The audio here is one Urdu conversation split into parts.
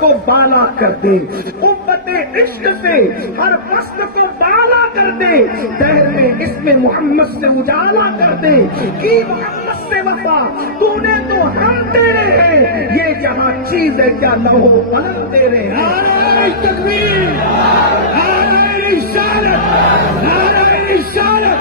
کو بالا کر دے، قوت عشق سے ہر فصل کو بالا کر دے، دہر میں اس میں محمد سے اجالا کر دے، کی محمد سے وفا تو نے تو ہم تیرے ہیں، یہ جہاں چیز ہے کیا لوہو قلم تیرے ہیں۔ نعرہ تکبیر، نعرہ رسالت، نعرہ رسالت۔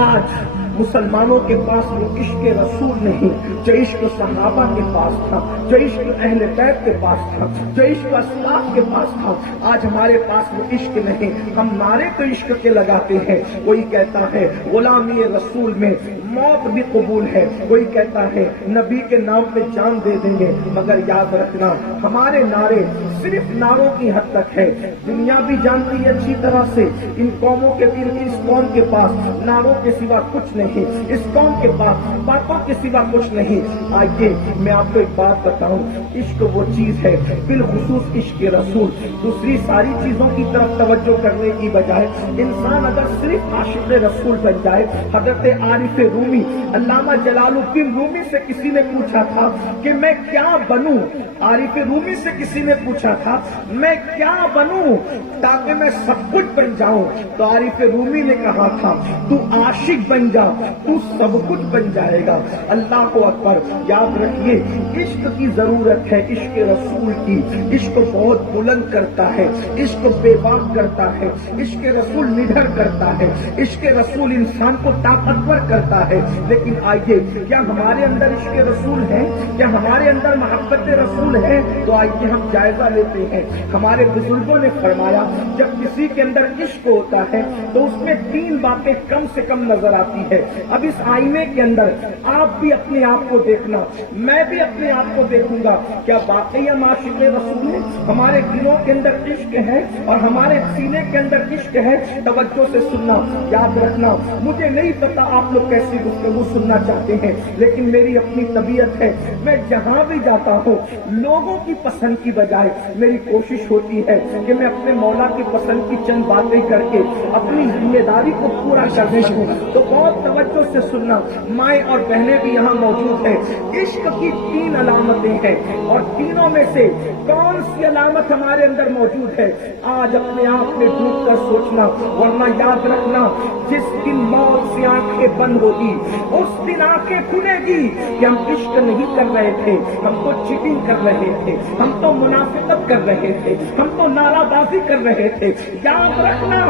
آج مسلمانوں کے پاس وہ عشق رسول نہیں جو عشق صحابہ کے پاس تھا، جو عشق اہل بیت کے پاس تھا، جو عشق اسلاف کے پاس تھا۔ آج ہمارے پاس وہ عشق نہیں، ہم نعرے تو عشق کے لگاتے ہیں۔ کوئی کہتا ہے غلامی رسول میں موت بھی قبول ہے، کوئی کہتا ہے نبی کے نام پہ جان دے دیں گے، مگر یاد رکھنا ہمارے نعرے صرف نعروں کی حد تک ہے۔ دنیا بھی جانتی ہے اچھی طرح سے ان قوموں کے دل کی، اس قوم کے پاس نعروں کے سوا کچھ نہیں، اس قوم کے پاس باتوں کے سوا کچھ نہیں۔ آئیے میں آپ کو ایک بات بتاؤں، عشق وہ چیز ہے، بالخصوص عشق رسول، دوسری ساری چیزوں کی طرف توجہ کرنے کی بجائے انسان اگر صرف عاشق رسول بن جائے۔ حضرت عارف رومی، علامہ جلال الدین رومی سے کسی نے پوچھا تھا کہ میں کیا بنوں، عارف رومی سے کسی نے پوچھا تھا میں کیا بنوں تاکہ میں سب کچھ بن جاؤں، تو عارف رومی نے کہا تھا تو عاشق بن جا، تو سب کچھ بن جائے گا۔ اللہ اکبر۔ یاد رکھیے عشق کی ضرورت ہے، عشق رسول کی۔ عشق بہت بلند کرتا ہے، عشق بے باک کرتا ہے، عشق رسول نڈر کرتا ہے، عشق رسول انسان کو طاقتور کرتا ہے۔ لیکن آئیے کیا ہمارے اندر عشق رسول ہے؟ کیا ہمارے اندر محبت رسول ہے؟ تو آئیے ہم جائزہ لیتے ہیں۔ ہمارے بزرگوں نے فرمایا جب کسی کے اندر عشق ہوتا ہے تو اس میں تین باتیں کم سے کم نظر آتی ہے۔ اب اس آئینے کے اندر آپ بھی اپنے آپ کو دیکھنا، میں بھی اپنے آپ کو دیکھوں گا، کیا واقعی ہم عاشق رسول ہیں؟ ہمارے دلوں کے اندر عشق ہے اور ہمارے سینے کے اندر عشق ہے؟ توجہ سے سننا، یاد رکھنا، مجھے نہیں پتا آپ لوگ کیسی گفتگو سننا چاہتے ہیں، لیکن میری اپنی طبیعت ہے، میں جہاں بھی جاتا ہوں لوگوں کی پسند کی بجائے میری کوشش ہوتی ہے کہ میں اپنے مولا کی پسند کی چند باتیں کر کے اپنی ذمہ داری کو پورا کرنے کو۔ تو بہت توجہ سے سننا، مائیں اور بہنیں بھی یہاں موجود ہیں۔ عشق کی تین علامتیں ہیں اور تینوں میں سے کون سی علامت ہمارے اندر موجود ہے آج اپنے آپ میں ڈوب کر سوچنا، ورنہ یاد رکھنا جس دن موت سے آنکھیں بند ہوگی اس دن آنکھیں کھلے گی کہ ہم عشق نہیں کر رہے تھے، ہم تو چیٹنگ کر رہے تھے، ہم تو منافقت کر رہے تھے، ہم تو نعرہ بازی کر رہے تھے۔ یاد رکھنا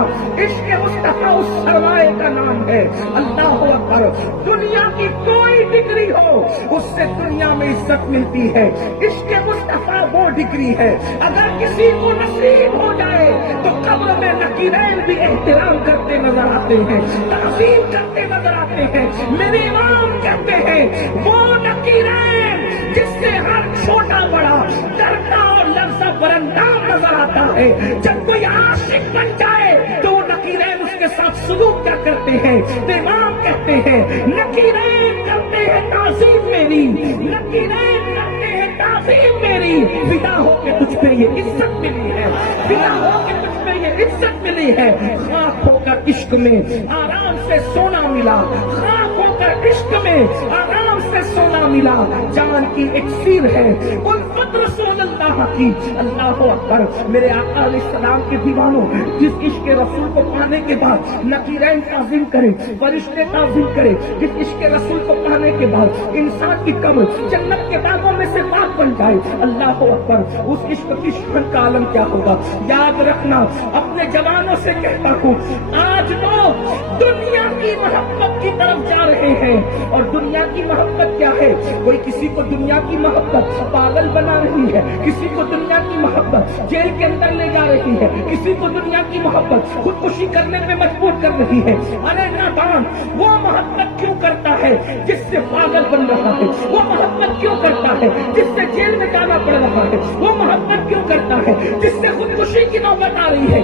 عشق مصطفیٰ اس سرمایہ کا نام ہے۔ اللہ اکبر۔ دنیا کی کوئی ڈگری ہو اس سے دنیا میں عزت ملتی ہے، عشق مصطفیٰ وہ ڈگری ہے۔ اگر کسی کو نصیب ہو جائے تو قبر میں نکیرین بھی احترام کرتے نظر آتے ہیں، تعظیم کرتے نظر آتے ہیں۔ میرے امام کہتے ہیں وہ نکیرین جس سے ہر چھوٹا بڑا ڈرتا اور لرزہ برندام نظر آتا ہے، جب کوئی عاشق بن جائے تو وہ نکیرین اس کے ساتھ سلوک کیا کرتے ہیں؟ تو امام کہتے ہیں نکیرین کرتے ہیں تعظیم میری، نکیرین کرتے ہیں تعظیم میری، فدا ہو کے تجھ پہ یہ عزت ملی ہے، فدا ہو کے تجھ پہ یہ عزت ملی ہے۔ خاک ہو کر عشق میں آرام سے سونا ملا، خاک ہو کر عشق میں آرام سے سونا ملا، جان کی اکسیر ہے الفت رسول اللہ کی۔ اللہ اکبر۔ میرے آقا علیہ السلام کے دیوانوں، جس عشق رسول کو پانے کے بعد نکیرین تعظیم کرے، فرشتے تعظیم کرے، جس عشق رسول کو پانے کے بعد انسان کی قبر جنت کے باغوں میں سے باغ بن جائے، اللہ اکبر، اس عشق کی شان کا عالم کیا ہوگا؟ یاد رکھنا، اپنے جوانوں سے کہتا ہوں آج لوگ دنیا کی محبت کی طرف جا رہے ہیں، اور دنیا کی محبت کیا ہے؟ کوئی کسی کو دنیا کی محبت پاگل بنا رہی ہے، کسی کو دنیا کی محبت جیل کے اندر لے جا رہی ہے، کسی کو دنیا کی محبت خودکشی کرنے میں مجبور کر رہی ہے۔ ارے نادان، وہ محبت کیوں کرتا ہے جس سے پاگل بن رہا ہے؟ وہ محبت کیوں کرتا ہے جس سے جیل میں جانا پڑ رہا ہے؟ وہ محبت کیوں کرتا ہے جس سے خودکشی کی نوبت آ رہی ہے؟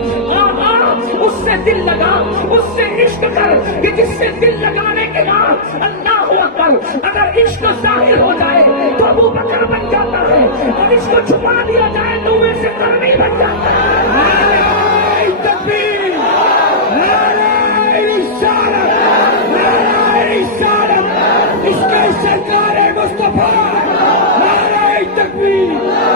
اس سے دل لگا، اس سے عشق کر کہ جس سے دل لگانے کے بعد اللہ اکبر، اگر عشق ظاہر ہو جائے تو ابو بکر بن جاتا ہے، اور اس کو چھپا دیا جائے تو وہ سے کرنی بن جاتا ہے۔ نعرہ تکبیر، نعرہ رسالت، نعرہ رسالت، اس کے سرکار مصطفیٰ، نعرہ تکبیر۔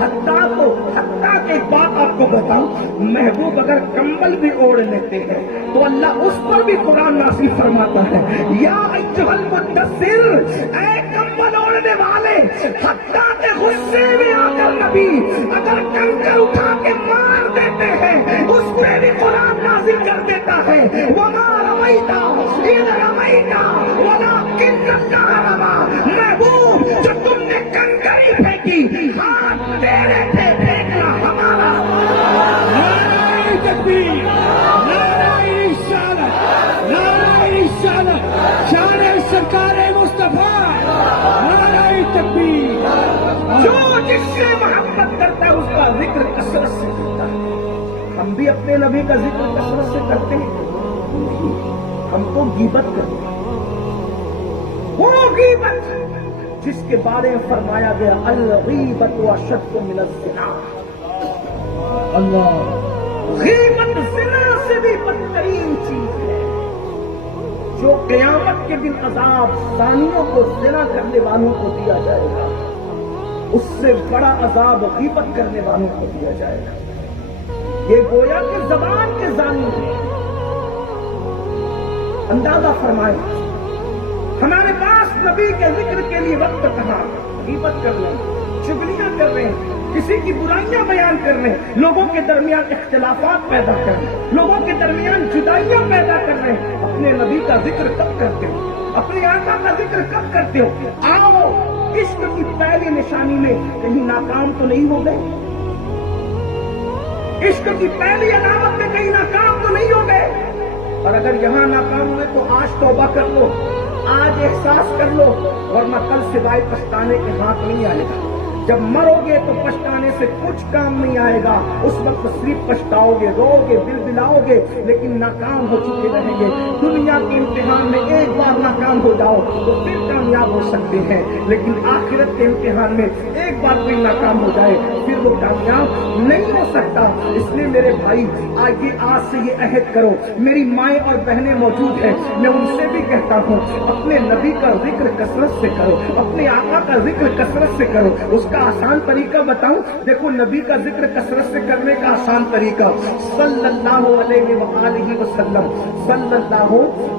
حتیٰ کہ ایک بات آپ کو بتاؤں، محبوب اگر کمبل بھی اوڑھ لیتے ہیں تو اللہ اس پر بھی قرآن نازل فرماتا ہے، یا ایھا المدثر، اے کمبل اوڑھنے والے، حتیٰ کہ غصے میں آ کر نبی اگر کنکر اٹھا کے مار دیتے ہیں اس پہ بھی قرآن نازل کر دیتا ہے، وما رمیت اذ رمیت ولکن اللہ رمی۔ محبوب جو تم نے کنکری پھینکی، ہاتھ تیرے تھے، پھینکنا ہمارا۔ نعرہ تکبیر، نعرہ رسالت، نعرہ رسالت، شان سرکار مصطفیٰ، نعرہ تکبیر۔ جو جس سے محبت کرتا ہے اس کا ذکر کثرت سے کرتا ہے۔ ہم بھی اپنے نبی کا ذکر کثرت سے کرتے ہیں؟ نہیں، ہم تو غیبت کرتے ہیں۔ وہ غیبت جس کے بارے میں فرمایا گیا الغیبت اشد من الزنا، اللہ، غیبت زنا سے بھی بدترین چیز ہے۔ جو قیامت کے دن عذاب زانیوں کو، زنا کرنے والوں کو دیا جائے گا، اس سے بڑا عذاب غیبت کرنے والوں کو دیا جائے گا۔ یہ گویا کہ زبان کے زانی ہیں۔ اندازہ فرمائیں، ہمارے پاس نبی کے ذکر کے لیے وقت کہاں؟ غیبت کر رہے ہیں، چغلیاں کر رہے ہیں، کسی کی برائیاں بیان کر رہے ہیں، لوگوں کے درمیان اختلافات پیدا کر رہے ہیں، لوگوں کے درمیان جدائیاں پیدا کر رہے ہیں۔ اپنے نبی کا ذکر کب کرتے ہو؟ اپنے آقا کا ذکر کب کرتے ہو؟ آؤ، عشق کی پہلی نشانی میں کہیں ناکام تو نہیں ہو گئے؟ عشق کی پہلی علامت میں کہیں ناکام تو نہیں ہو گئے؟ اور اگر یہاں ناکام ہوئے تو آج توبہ کر لو، آج احساس کر لو، ورنہ کل سوائے پچھتانے کے ہاتھ نہیں آئے گا۔ جب مرو گے تو پچھتانے سے کچھ کام نہیں آئے گا، اس وقت صرف پچھتاؤ گے، رو گے، دل دلاؤ گے، لیکن ناکام ہو چکے رہیں گے۔ دنیا کے امتحان میں ایک بار ناکام ہو جاؤ تو پھر کامیاب ہو سکتے ہیں، لیکن آخرت کے امتحان میں ایک بار کوئی ناکام ہو جائے پھر وہ کامیاب نہیں ہو سکتا۔ اس لیے میرے بھائی، آج سے یہ عہد کرو، میری مائیں اور بہنیں موجود ہیں، میں ان سے بھی کہتا ہوں اپنے نبی کا ذکر کثرت سے کرو، اپنے آقا کا ذکر کثرت سے کرو۔ اس کا آسان طریقہ بتاؤں؟ دیکھو، نبی کا ذکر کثرت سے کرنے کا آسان طریقہ، صلی اللہ علیہ وآلہ وسلم، صلی اللہ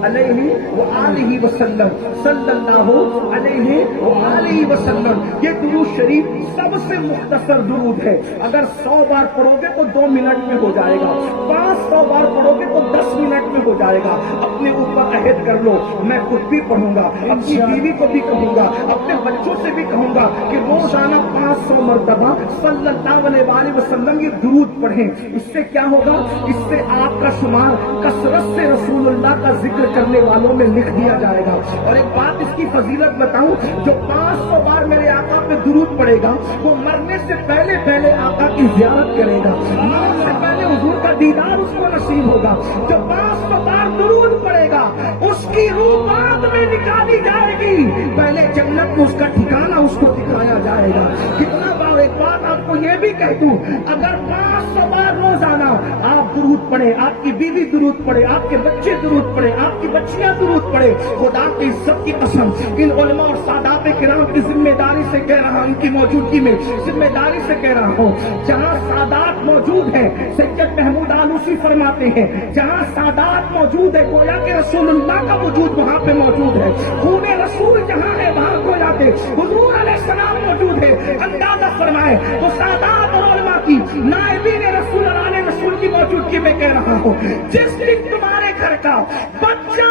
علیہ وآلہ وسلم، صلی اللہ علیہ وآلہ وسلم۔ یہ درود شریف سب سے مختصر درود ہے۔ اگر 100 بار پڑھو گے تو 2 منٹ میں ہو جائے گا، 500 بار پڑھو گے تو 10 منٹ میں ہو جائے گا۔ اپنے اوپر عہد کر لو، میں خود بھی پڑھوں گا، اپنی بیوی کو بھی کہوں گا، اپنے بچوں سے بھی کہوں گا کہ روزانہ 500 مرتبہ صلی اللہ علیہ وآلہ وسلم یہ درود پڑھیں۔ اس سے کیا ہوگا؟ اس سے آپ کا شمار کثرت سے رسول اللہ کا ذکر کرنے والوں میں لکھ دیا جائے گا۔ اور ایک بات اس کی فضیلت بتاؤں، جو 500 بار میرے آقا پہ درود پڑے گا وہ مرنے سے پہلے آقا کی زیارت کرے گا، مرنے سے پہلے حضور کا دیدار اس کو نصیب ہوگا۔ جو 500 بار درود پڑے گا اس کی روح بعد میں نکالی جائے گی، پہلے جنت میں اس کا ٹھکانہ اس کو دکھایا جائے گا۔ کتنا بار، ایک بات آپ کو یہ بھی کہہ دوں، اگر 500 بار روزانہ آپ درود پڑھیں، آپ کی بیوی درود پڑھے، آپ کے بچے درود پڑھے، آپ کی بچیاں درود پڑھے، خدا کی عزت کی قسم ان علماء اور سادات کرام کی ذمہ داری سے کہہ رہا ہوں، ان کی موجودگی میں ذمہ داری سے کہہ رہا ہوں، جہاں سادات موجود ہیں، سید محمود آلوسی فرماتے ہیں، جہاں سادات موجود ہے گویا کہ رسول اللہ کا وجود وہاں پہ موجود ہے، خون رسول جہاں ہے وہاں گویا کہ حضور علیہ السلام موجود ہے۔ اندازہ فرمائے تو سادات اور علماء کی، نائبین رسول اللہ رسول کی موجودگی میں کہہ رہا ہوں، جس دن تمہارے گھر کا بچہ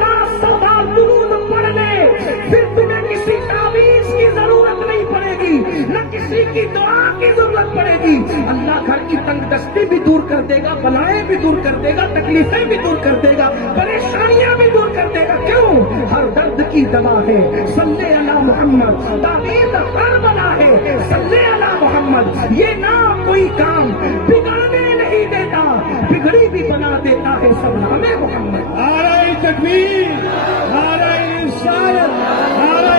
500 بار درود پڑھ لے، پھر تمہیں کسی تعویذ کی ضرورت نہیں پڑے گی، نہ کسی کی دعا کی ضرورت پڑے گی۔ اللہ گھر کی تنگ دستی بھی دور کر دے گا، بلائیں بھی دور کر دے گا، تکلیفیں بھی دور کر دے گا، پریشانیاں بھی دور کر دے گا۔ کیوں؟ ہر درد کی دوا ہے صلی اللہ محمد، تعویذ ہر بلا ہے صلی اللہ محمد۔ یہ نام کوئی کام بگاڑنے نہیں دیتا، بگڑی بھی بنا دیتا ہے سب نام محمد۔ نعرہ تکبیر، نعرہ رسالت، نعرہ